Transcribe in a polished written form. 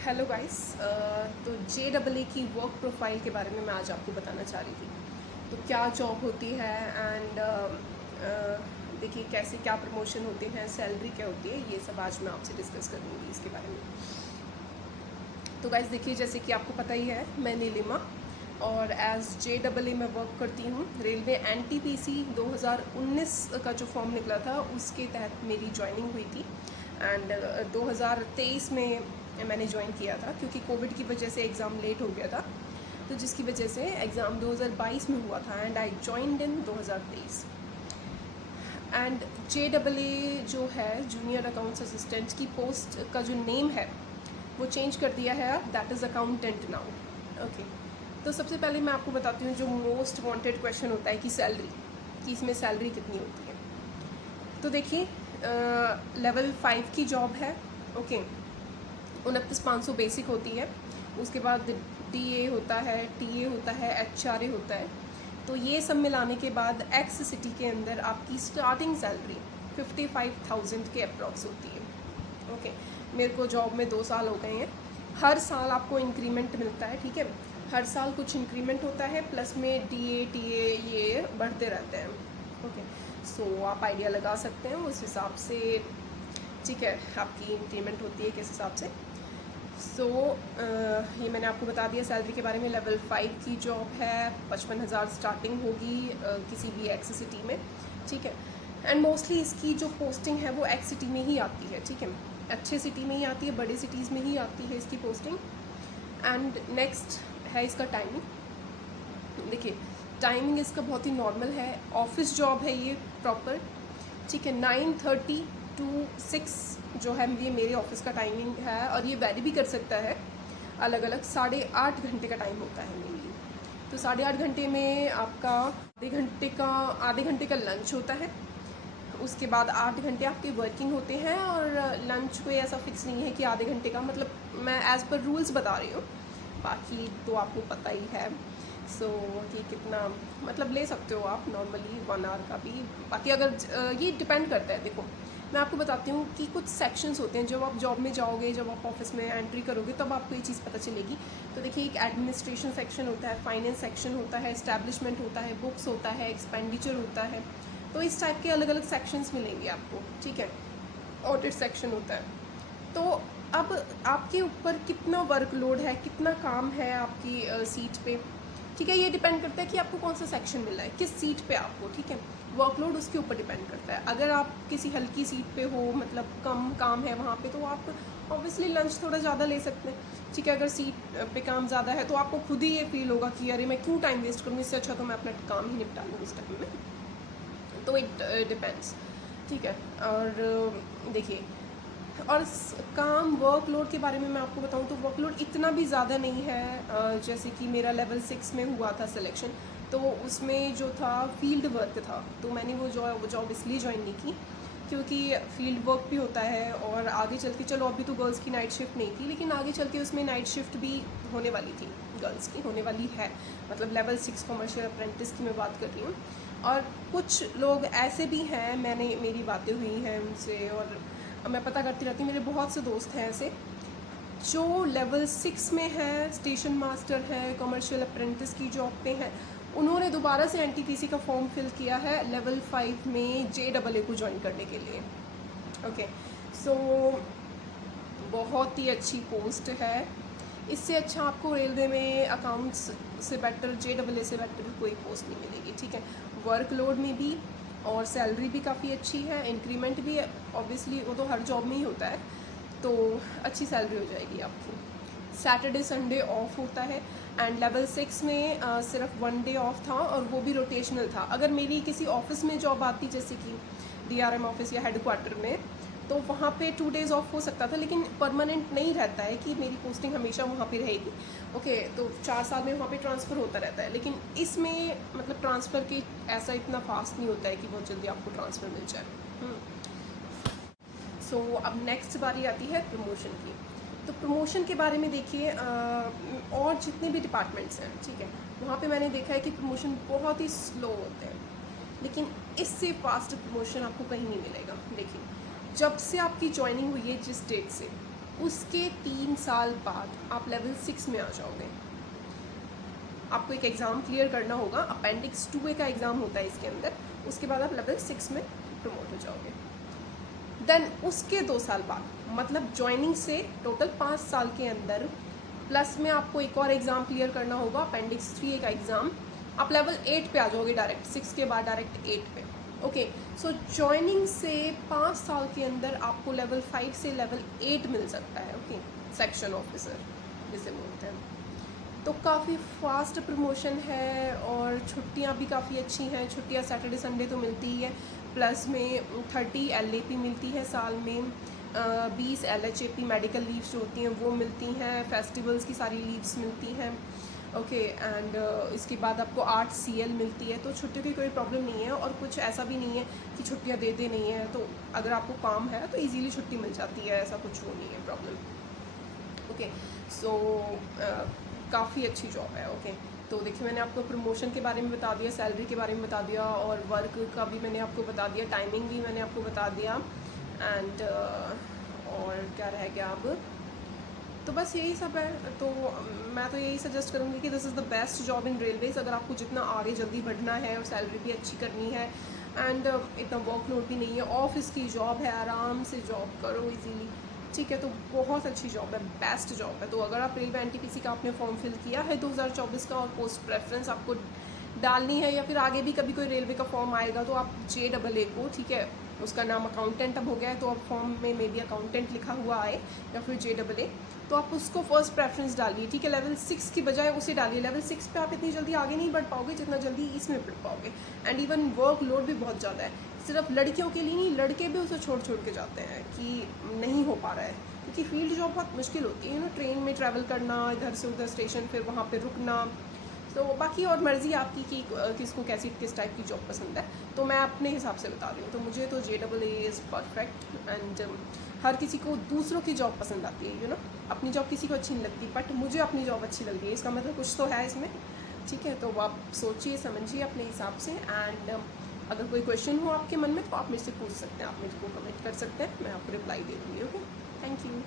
Hello guys. तो JEE की work profile के बारे में मैं आज आपको बताना चाह रही थी। तो क्या जॉब होती है एंड देखिए कैसे क्या प्रमोशन होते हैं, सैलरी क्या होती है, ये सब आज मैं आपसे डिस्कस करूँगी इसके बारे में। तो गाइस देखिए, जैसे कि आपको पता ही है, मैं नीलिमा और एज JEE में वर्क करती हूँ। रेलवे NTPC 2019 का जो फॉर्म निकला था उसके तहत मेरी ज्वाइनिंग हुई थी एंड 2023 में मैंने ज्वाइन किया था, क्योंकि कोविड की वजह से एग्ज़ाम लेट हो गया था, तो जिसकी वजह से एग्ज़ाम 2022 में हुआ था and I joined in 2023। And JEE जो है जूनियर अकाउंट्स असिस्टेंट की पोस्ट का जो नेम है वो चेंज कर दिया है, that is accountant now. Okay, तो सबसे पहले मैं आपको बताती हूँ जो मोस्ट वांटेड क्वेश्चन होता है कि सैलरी, कि इसमें सैलरी कितनी होती है। तो देखिए, लेवल 5 की जॉब है। ओके, 29,500 बेसिक होती है। उसके बाद DA होता है, TA होता है, HRA होता है। तो ये सब मिलाने के बाद एक्स सिटी के अंदर आपकी स्टार्टिंग सैलरी 55,000 के अप्रॉक्स होती है। ओके, मेरे को जॉब में 2 साल हो गए हैं। हर साल आपको इंक्रीमेंट मिलता है, ठीक है। हर साल कुछ इंक्रीमेंट होता है, प्लस में DA TA ये बढ़ते रहते हैं। ओके, सो आप आइडिया लगा सकते हैं उस हिसाब से, ठीक है, आपकी इंक्रीमेंट होती है किस हिसाब से। सो ये मैंने आपको बता दिया सैलरी के बारे में। लेवल 5 की जॉब है, 55,000 स्टार्टिंग होगी किसी भी एक्स सिटी में, ठीक है। एंड मोस्टली इसकी जो पोस्टिंग है वो एक्स सिटी में ही आती है, ठीक है। अच्छे सिटी में ही आती है, बड़े सिटीज़ में ही आती है इसकी पोस्टिंग। एंड नेक्स्ट है इसका टाइमिंग। देखिए, टाइमिंग इसका बहुत ही नॉर्मल है, ऑफिस जॉब है ये प्रॉपर, ठीक है। 9:30 to 6 जो है ये मेरे ऑफिस का टाइमिंग है, और ये वैरी भी कर सकता है अलग अलग। 8.5 घंटे का टाइम होता है मेनली। तो 8.5 घंटे में आपका आधे घंटे का लंच होता है। उसके बाद 8 घंटे आपके वर्किंग होते हैं, और लंच कोई ऐसा फिक्स नहीं है कि आधे घंटे का, मतलब मैं एज़ पर रूल्स बता रही हूँ, बाकी तो आपको पता ही है। सो कि कितना मतलब ले सकते हो आप नॉर्मली 1 आवर का भी। बाकी अगर ये डिपेंड करता है। देखो, मैं आपको बताती हूँ कि कुछ सेक्शंस होते हैं, जब आप जॉब में जाओगे, जब आप ऑफिस में एंट्री करोगे, तब आपको ये चीज़ पता चलेगी। तो देखिए, एक एडमिनिस्ट्रेशन सेक्शन होता है, फाइनेंस सेक्शन होता है, एस्टैब्लिशमेंट होता है, बुक्स होता है, एक्सपेंडिचर होता है। तो इस टाइप के अलग अलग सेक्शंस मिलेंगे आपको, ठीक है। ऑडिट सेक्शन होता है। तो अब आपके ऊपर कितना वर्कलोड है, कितना काम है आपकी सीट पे, ठीक है। ये डिपेंड करता है कि आपको कौन सा सेक्शन मिला है, किस सीट पे आपको, ठीक है। वर्कलोड उसके ऊपर डिपेंड करता है। अगर आप किसी हल्की सीट पे हो, मतलब कम काम है वहाँ पे, तो आप ऑब्वियसली लंच थोड़ा ज़्यादा ले सकते हैं, ठीक है। अगर सीट पे काम ज़्यादा है तो आपको खुद ही ये फील होगा कि अरे मैं क्यों टाइम वेस्ट करूँ, इससे अच्छा तो मैं अपना काम ही निपटा लूँ उस टाइम में। तो इट डिपेंड्स, ठीक है। और देखिए, और काम वर्कलोड के बारे में मैं आपको बताऊं तो वर्कलोड इतना भी ज़्यादा नहीं है। जैसे कि मेरा लेवल 6 में हुआ था सिलेक्शन, तो उसमें जो था फील्ड वर्क था, तो मैंने वो जॉब इसलिए ज्वाइन नहीं की क्योंकि फील्ड वर्क भी होता है, और आगे चल के, चलो अभी तो गर्ल्स की नाइट शिफ्ट नहीं थी, लेकिन आगे चल के उसमें नाइट शिफ्ट भी होने वाली थी, गर्ल्स की होने वाली है। मतलब लेवल 6 कमर्शियल अप्रेंटिस की मैं बात कर रही हूँ। और कुछ लोग ऐसे भी हैं, मेरी बातें हुई हैं उनसे, और मैं पता करती रहती हूँ, मेरे बहुत से दोस्त हैं ऐसे जो लेवल 6 में है, स्टेशन मास्टर है, कमर्शियल अप्रेंटिस की जॉब पे हैं। उन्होंने दोबारा से NTPC का फॉर्म फिल किया है लेवल 5 में JEE को ज्वाइन करने के लिए। ओके, सो बहुत ही अच्छी पोस्ट है। इससे अच्छा आपको रेलवे में अकाउंट्स से बेटर, JEE से बेटर कोई पोस्ट नहीं मिलेगी, ठीक है। वर्कलोड में भी, और सैलरी भी काफ़ी अच्छी है, इंक्रीमेंट भी ऑब्वियसली वो तो हर जॉब में ही होता है, तो अच्छी सैलरी हो जाएगी आपकी। सैटरडे संडे ऑफ होता है, एंड लेवल 6 में सिर्फ 1 डे ऑफ था, और वो भी रोटेशनल था। अगर मेरी किसी ऑफिस में जॉब आती, जैसे कि DRM ऑफिस या हेडक्वार्टर में, तो वहाँ पे 2 डेज़ ऑफ हो सकता था, लेकिन परमानेंट नहीं रहता है कि मेरी पोस्टिंग हमेशा वहाँ पे रहेगी। ओके, तो 4 साल में वहाँ पे ट्रांसफ़र होता रहता है, लेकिन इसमें मतलब ट्रांसफ़र की ऐसा इतना फास्ट नहीं होता है कि बहुत जल्दी आपको ट्रांसफ़र मिल जाए। सो अब नेक्स्ट बारी आती है प्रमोशन की। तो प्रमोशन के बारे में देखिए, और जितने भी डिपार्टमेंट्स हैं, ठीक है, वहाँ पे मैंने देखा है कि प्रमोशन बहुत ही स्लो होते हैं, लेकिन इससे फास्ट प्रमोशन आपको कहीं नहीं मिलेगा। देखिए, जब से आपकी ज्वाइनिंग हुई है जिस डेट से, उसके 3 साल बाद आप लेवल 6 में आ जाओगे। आपको एक एग्ज़ाम क्लियर करना होगा, अपेंडिक्स 2A का एग्ज़ाम होता है इसके अंदर, उसके बाद आप लेवल 6 में प्रमोट हो जाओगे। देन उसके 2 साल बाद, मतलब ज्वाइनिंग से टोटल 5 साल के अंदर, प्लस में आपको एक और एग्ज़ाम क्लियर करना होगा, अपेंडिक्स 3A का एग्ज़ाम, आप लेवल 8 पे आ जाओगे डायरेक्ट, 6 के बाद डायरेक्ट 8 पे। ओके, सो ज्वाइनिंग से 5 साल के अंदर आपको लेवल 5 से लेवल 8 मिल सकता है। ओके, सेक्शन ऑफिसर जिसे बोलते हैं। तो काफ़ी फास्ट प्रमोशन है और छुट्टियां भी काफ़ी अच्छी हैं। छुट्टियां सैटरडे संडे तो मिलती ही है, प्लस में 30 LAP मिलती है साल में, 20 LHAP मेडिकल लीव्स जो होती हैं वो मिलती हैं, फेस्टिवल्स की सारी लीव्स मिलती हैं। ओके, एंड इसके बाद आपको 8 CL मिलती है। तो छुट्टियों की कोई प्रॉब्लम नहीं है, और कुछ ऐसा भी नहीं है कि छुट्टियां देते नहीं हैं। तो अगर आपको काम है तो इजीली छुट्टी मिल जाती है, ऐसा कुछ वो नहीं है प्रॉब्लम। ओके, सो काफ़ी अच्छी जॉब है। ओके, तो देखिए मैंने आपको प्रमोशन के बारे में बता दिया, सैलरी के बारे में बता दिया, और वर्क का भी मैंने आपको बता दिया, टाइमिंग भी मैंने आपको बता दिया, एंड और क्या रह गया अब, तो बस यही सब है। तो मैं तो यही सजेस्ट करूँगी कि this is the best job in Railways. अगर आपको जितना आगे जल्दी बढ़ना है और सैलरी भी अच्छी करनी है, एंड इतना वर्कलोड भी नहीं है, ऑफिस की जॉब है, आराम से जॉब करो इजीली, ठीक है, तो बहुत अच्छी जॉब है, बेस्ट जॉब है। तो अगर आप रेलवे NTPC का आपने फॉर्म फिल किया है 2024 का, और पोस्ट प्रेफरेंस आपको डालनी है, या फिर आगे भी कभी कोई रेलवे का फॉर्म आएगा, तो आप JAA को, ठीक है, उसका नाम अकाउंटेंट अब हो गया है, तो अब फॉर्म में मे बी अकाउंटेंट लिखा हुआ आए या फिर JAA, तो आप उसको फर्स्ट प्रेफरेंस डालिए, ठीक है। लेवल 6 की बजाय उसे डालिए। लेवल 6 पे आप इतनी जल्दी आगे नहीं बढ़ पाओगे जितना जल्दी इसमें बढ़ पाओगे, एंड इवन वर्क लोड भी बहुत ज़्यादा है। सिर्फ लड़कियों के लिए नहीं, लड़के भी उसे छोड़ छोड़ के जाते हैं कि नहीं हो पा रहा है, क्योंकि फील्ड जॉब बहुत मुश्किल होती है ना, ट्रेन में ट्रैवल करना, इधर से उधर स्टेशन, फिर वहाँ पे रुकना। तो बाकी और मर्ज़ी आपकी कि किसको कैसी किस टाइप की जॉब पसंद है, तो मैं अपने हिसाब से बता रही हूँ। तो मुझे तो JAA इज़ परफेक्ट, एंड हर किसी को दूसरों की जॉब पसंद आती है, अपनी जॉब किसी को अच्छी नहीं लगती, बट मुझे अपनी जॉब अच्छी लग रही है, इसका मतलब कुछ तो है इसमें, ठीक है। तो आप सोचिए समझिए अपने हिसाब से, एंड अगर कोई क्वेश्चन हो आपके मन में तो आप मेरे से पूछ सकते हैं, आप मेरे को कमेंट कर सकते हैं, मैं आपको रिप्लाई दे दूँगी। Okay, thank you.